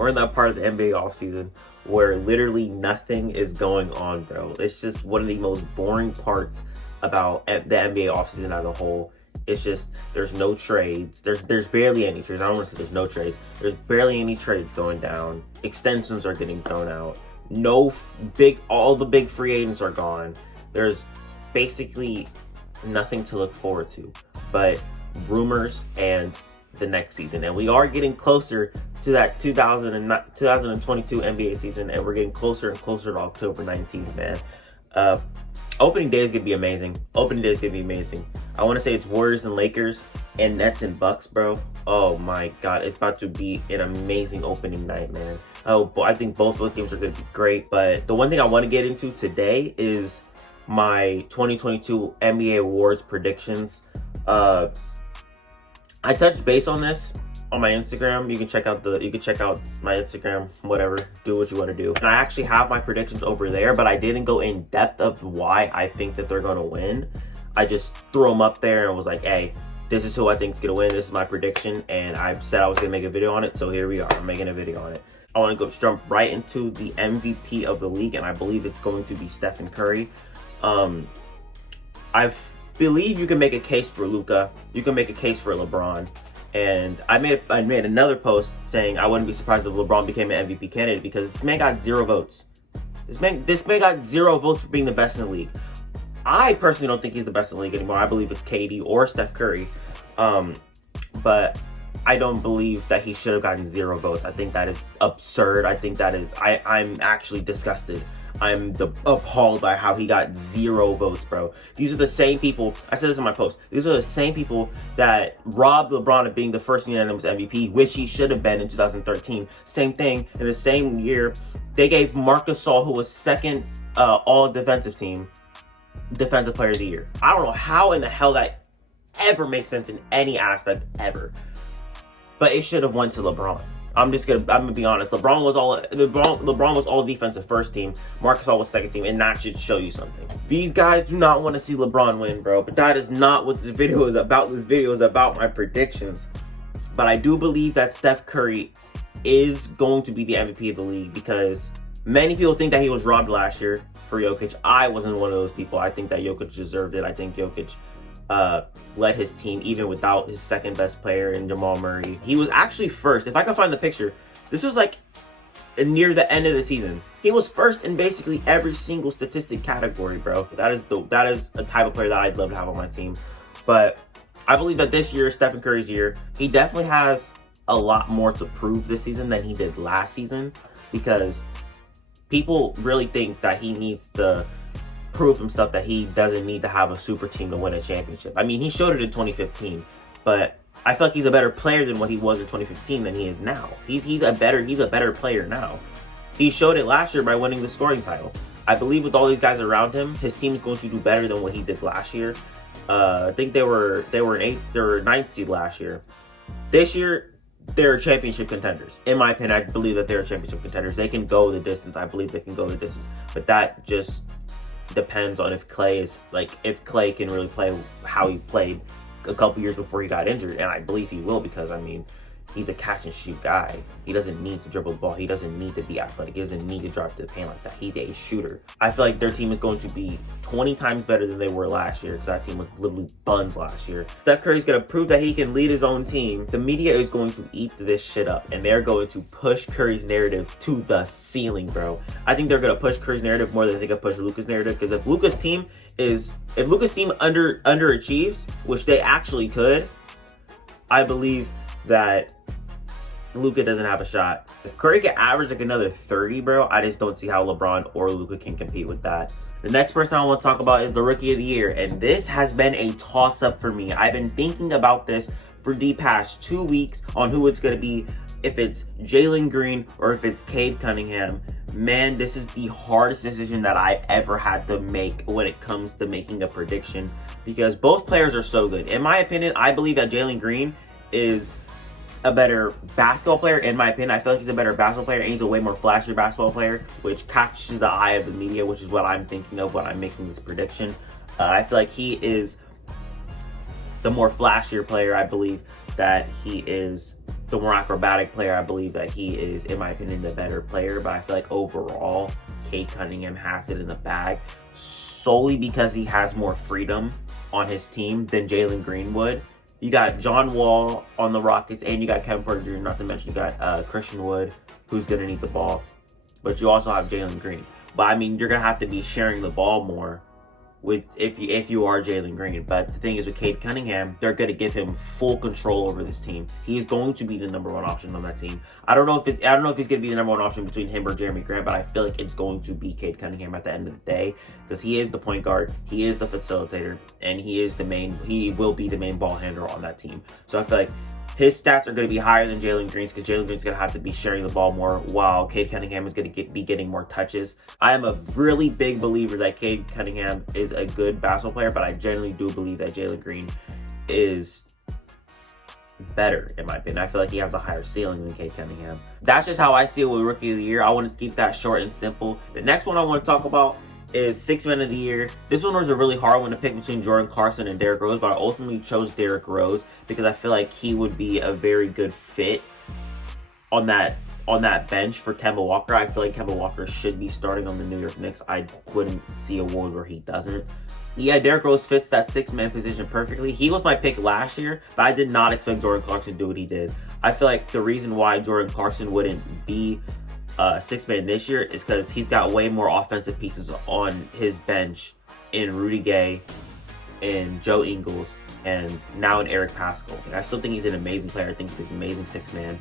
We're in that part of the NBA offseason where literally nothing is going on, bro. It's just one of the most boring parts about the NBA offseason as a whole. It's just there's no trades. There's barely any trades. I don't want to say there's no trades. There's barely any trades going down. Extensions are getting thrown out. All the big free agents are gone. There's basically nothing to look forward to but rumors and the next season. And we are getting closer to that 2022 NBA season, and we're getting closer and closer to October 19th, man. Opening day is gonna be amazing. I want to say it's Warriors and Lakers and Nets and Bucks, bro. Oh my god, it's about to be an amazing opening night, man. I think both those games are gonna be great. But the one thing I want to get into today is my 2022 NBA awards predictions. I touched base on this on my Instagram. You can check out my Instagram, whatever, do what you want to do. And I actually have my predictions over there, but I didn't go in depth of why I think that they're going to win. I just threw them up there and was like, hey, this is who I think is going to win. This is my prediction. And I said I was going to make a video on it. So here we are. I'm making a video on it. I want to jump right into the MVP of the league. And I believe it's going to be Stephen Curry. I believe you can make a case for Luka. You can make a case for LeBron. And I made another post saying I wouldn't be surprised if LeBron became an MVP candidate because this man got 0 votes. This man got 0 votes for being the best in the league. I personally don't think he's the best in the league anymore. I believe it's KD or Steph Curry. But I don't believe that he should have gotten 0 votes. I think that is absurd. I think that is, I'm actually disgusted. I'm appalled by how he got 0 votes, bro. These are the same people, I said this in my post, these are the same people that robbed LeBron of being the first unanimous MVP, which he should have been in 2013. Same thing, in the same year, they gave Marc Gasol, who was second all defensive team, defensive player of the year. I don't know how in the hell that ever makes sense in any aspect ever. But it should have went to LeBron. I'm gonna be honest. LeBron was all defensive first team. Marc Gasol was second team, and that should show you something. These guys do not want to see LeBron win, bro. But that is not what this video is about. This video is about my predictions. But I do believe that Steph Curry is going to be the MVP of the league because many people think that he was robbed last year for Jokic. I wasn't one of those people. I think that Jokic deserved it. I think Jokic led his team even without his second best player in Jamal Murray. He was actually first. If I can find the picture, this was like near the end of the season. He was first in basically every single statistic category, bro. That is a type of player that I'd love to have on my team. But I believe that this year, Stephen Curry's year, he definitely has a lot more to prove this season than he did last season because people really think that he needs to prove himself, that he doesn't need to have a super team to win a championship. I mean, he showed it in 2015, but I feel like he's a better player than what he was in 2015 than he is now. He's a better player now. He showed it last year by winning the scoring title. I believe with all these guys around him, his team is going to do better than what he did last year. I think they were ninth seed last year. This year, they're championship contenders. In my opinion, I believe that they're championship contenders. They can go the distance. I believe they can go the distance, but that just depends on if Clay can really play how he played a couple years before he got injured, and I believe he will because, I mean, he's a catch and shoot guy. He doesn't need to dribble the ball. He doesn't need to be athletic. He doesn't need to drive to the paint like that. He's a shooter. I feel like their team is going to be 20 times better than they were last year because that team was literally buns last year. Steph Curry's going to prove that he can lead his own team. The media is going to eat this shit up, and they're going to push Curry's narrative to the ceiling, bro. I think they're going to push Curry's narrative more than they can push Luka's narrative because if Luka's team underachieves, which they actually could, I believe that Luka doesn't have a shot. If Curry can average like another 30, bro, I just don't see how LeBron or Luka can compete with that. The next person I want to talk about is the Rookie of the Year, and this has been a toss-up for me. I've been thinking about this for the past 2 weeks on who it's going to be, if it's Jalen Green or if it's Cade Cunningham. Man, this is the hardest decision that I've ever had to make when it comes to making a prediction because both players are so good. In my opinion, I believe that Jalen Green is a better basketball player. In my opinion, I feel like he's a better basketball player and he's a way more flashy basketball player, which catches the eye of the media, which is what I'm thinking of when I'm making this prediction. I feel like he is the more flashier player. I believe that he is the more acrobatic player. I believe that he is, in my opinion, the better player. But I feel like overall, Cade Cunningham has it in the bag solely because he has more freedom on his team than Jalen Green would. You got John Wall on the Rockets, and you got Kevin Porter Jr., not to mention you got Christian Wood, who's going to need the ball. But you also have Jalen Green. But, I mean, you're going to have to be sharing the ball more with if you are Jalen Green. But the thing is, with Cade Cunningham, they're going to give him full control over this team. He is going to be the number one option on that team. I don't know if he's going to be the number one option between him or Jeremy Grant, but I feel like it's going to be Cade Cunningham at the end of the day, because he is the point guard, he is the facilitator, and he will be the main ball handler on that team. So I feel like his stats are going to be higher than Jalen Green's, because Jalen Green's going to have to be sharing the ball more, while Cade Cunningham is going to be getting more touches. I am a really big believer that Cade Cunningham is a good basketball player, but I generally do believe that Jalen Green is better, in my opinion. I feel like he has a higher ceiling than Cade Cunningham. That's just how I see it with Rookie of the Year. I want to keep that short and simple. The next one I want to talk about is Sixth Man of the Year. This one was a really hard one to pick between Jordan Clarkson and Derrick Rose, but I ultimately chose Derrick Rose because I feel like he would be a very good fit on that bench for Kemba Walker. I feel like Kemba Walker should be starting on the New York Knicks. I wouldn't see a world where he doesn't. Yeah, Derrick Rose fits that six-man position perfectly. He was my pick last year, but I did not expect Jordan Clarkson to do what he did. I feel like the reason why Jordan Clarkson wouldn't be six-man this year is because he's got way more offensive pieces on his bench in Rudy Gay, in Joe Ingles, and now in Eric Paschall. I still think he's an amazing player. I think he's an amazing six-man.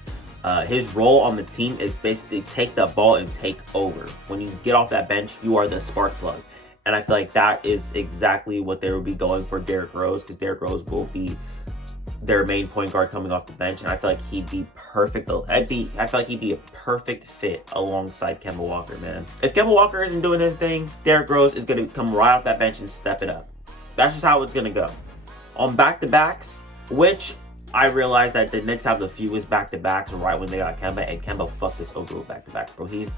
His role on the team is basically take the ball and take over. When you get off that bench, you are the spark plug. And I feel like that is exactly what they will be going for Derrick Rose, because Derrick Rose will be their main point guard coming off the bench, and I feel like he'd be perfect. I feel like he'd be a perfect fit alongside Kemba Walker, man. If Kemba Walker isn't doing his thing, Derrick Rose is going to come right off that bench and step it up. That's just how it's going to go. On back-to-backs, which I realized that the Knicks have the fewest back-to-backs right when they got Kemba, and Kemba fucked us over with back-to-backs, bro. He's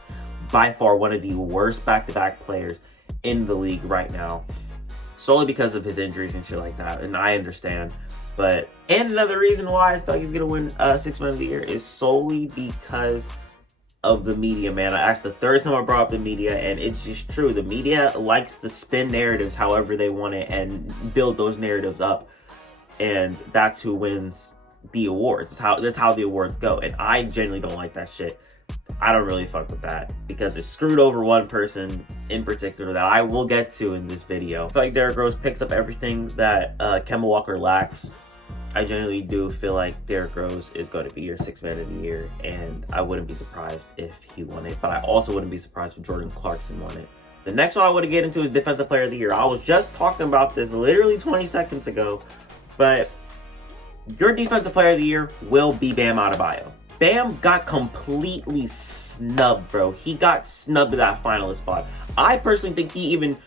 by far one of the worst back-to-back players in the league right now, solely because of his injuries and shit like that, and I understand. But, and another reason why I feel like he's going to win Sixth Man of the Year is solely because of the media, man. That's the third time I brought up the media, and it's just true. The media likes to spin narratives however they want it and build those narratives up, and that's who wins the awards. That's how the awards go, and I genuinely don't like that shit. I don't really fuck with that because it screwed over one person in particular that I will get to in this video. I feel like Derrick Rose picks up everything that Kemba Walker lacks. I generally do feel like Derrick Rose is going to be your Sixth Man of the Year, and I wouldn't be surprised if he won it, but I also wouldn't be surprised if Jordan Clarkson won it. The next one I want to get into is Defensive Player of the Year. I was just talking about this literally 20 seconds ago, but your Defensive Player of the Year will be Bam Adebayo. Bam got completely snubbed, bro. He got snubbed to that finalist spot. I personally think he even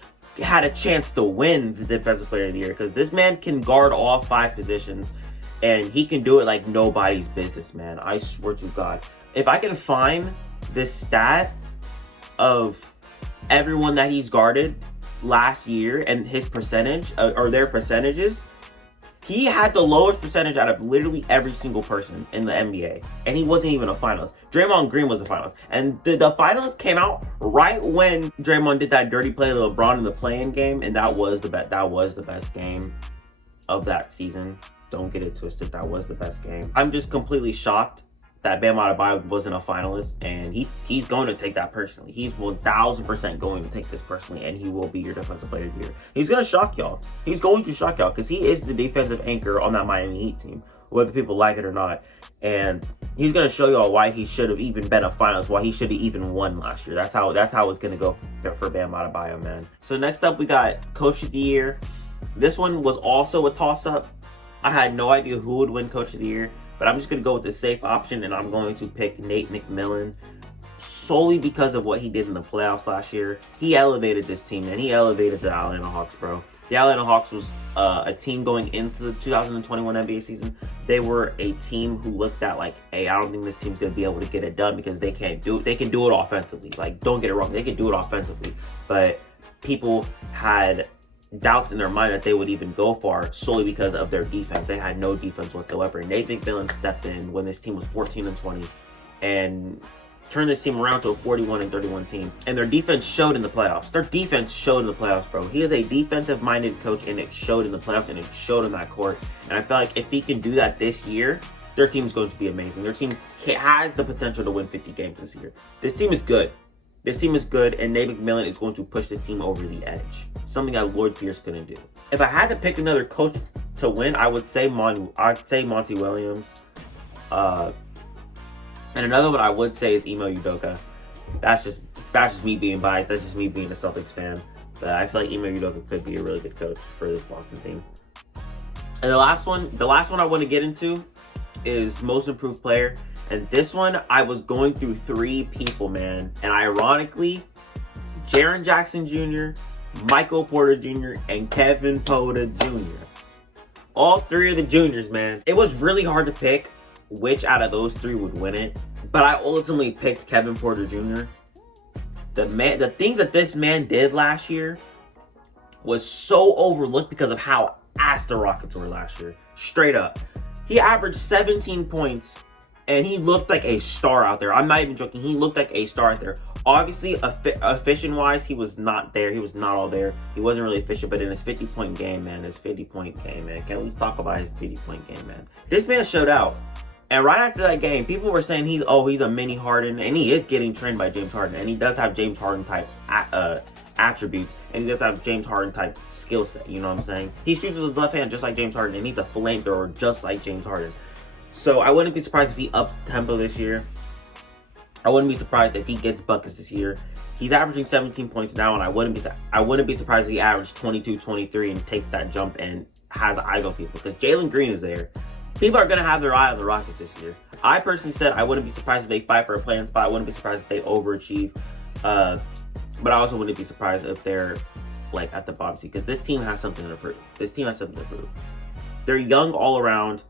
had a chance to win the Defensive Player of the Year, because this man can guard all 5 positions, and he can do it like nobody's business, man. I swear to God. If I can find this stat of everyone that he's guarded last year and his percentage, or their percentages, he had the lowest percentage out of literally every single person in the NBA, and he wasn't even a finalist. Draymond Green was a finalist, and the finalists came out right when Draymond did that dirty play to LeBron in the play-in game, and that was the best game of that season. Don't get it twisted, that was the best game. I'm just completely shocked that Bam Adebayo wasn't a finalist, and he's going to take that personally. He's 1000% going to take this personally, and he will be your Defensive Player of the Year. He's going to shock y'all. He's going to shock y'all, because he is the defensive anchor on that Miami Heat team, whether people like it or not. And he's going to show y'all why he should have even been a finalist, why he should have even won last year. That's how it's going to go for Bam Adebayo, man. So next up, we got Coach of the Year. This one was also a toss-up. I had no idea who would win Coach of the Year, but I'm just going to go with the safe option, and I'm going to pick Nate McMillan solely because of what he did in the playoffs last year. He elevated this team, and he elevated the Atlanta Hawks, bro. The Atlanta Hawks was a team going into the 2021 NBA season. They were a team who looked at like, hey, I don't think this team's going to be able to get it done because they can't do it. They can do it offensively. Like, don't get it wrong. They can do it offensively. But people had doubts in their mind that they would even go far solely because of their defense. They had no defense whatsoever. Nate McMillan stepped in when this team was 14-20 and turned this team around to a 41-31 team. And their defense showed in the playoffs. Their defense showed in the playoffs, bro. He is a defensive-minded coach, and it showed in the playoffs, and it showed in that court. And I feel like if he can do that this year, their team is going to be amazing. Their team has the potential to win 50 games this year. This team is good. This team is good, and Nate McMillan is going to push this team over the edge. Something that Lloyd Pierce couldn't do. If I had to pick another coach to win, I would say Monty Williams. And another one I would say is Ime Udoka. That's just me being biased. That's just me being a Celtics fan. But I feel like Ime Udoka could be a really good coach for this Boston team. And the last one I want to get into is most improved player. And this one, I was going through 3 people, man. And ironically, Jaren Jackson Jr., Michael Porter Jr., and Kevin Porter Jr. All 3 of the juniors, man. It was really hard to pick which out of those 3 would win it. But I ultimately picked Kevin Porter Jr. The things that this man did last year was so overlooked because of how ass the Rockets were last year. Straight up. He averaged 17 points. And he looked like a star out there. I'm not even joking. He looked like a star out there. Obviously, efficient-wise, he was not there. He was not all there. He wasn't really efficient. But in his 50-point game, man, can we talk about his 50-point game, man? This man showed out. And right after that game, people were saying he's a mini Harden. And he is getting trained by James Harden. And he does have James Harden-type attributes. And he does have James Harden-type skill set. You know what I'm saying? He shoots with his left hand just like James Harden. And he's a flamethrower just like James Harden. So I wouldn't be surprised if he ups the tempo this year. I wouldn't be surprised if he gets buckets this year. He's averaging 17 points now, and I wouldn't be surprised if he averaged 22, 23 and takes that jump and has eyes on people. Because Jalen Green is there. People are going to have their eye on the Rockets this year. I personally said I wouldn't be surprised if they fight for a play-in spot. I wouldn't be surprised if they overachieve. But I also wouldn't be surprised if they're like at the bottom seat. Because this team has something to prove. They're young all around.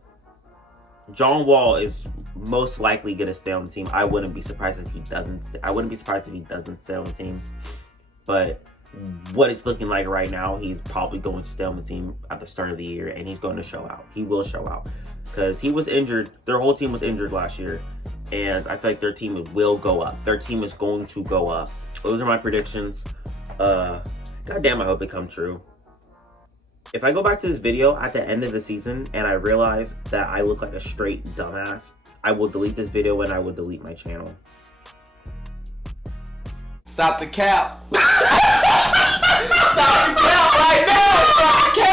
John Wall is most likely going to stay on the team. I wouldn't be surprised if he doesn't stay on the team. But what it's looking like right now, he's probably going to stay on the team at the start of the year, and he's going to show out. He will show out because he was injured. Their whole team was injured last year, and I feel like their team will go up. Their team is going to go up. Those are my predictions. Goddamn, I hope they come true. If I go back to this video at the end of the season and I realize that I look like a straight dumbass, I will delete this video and I will delete my channel. Stop the cap. Stop the cap right now. Stop the cap.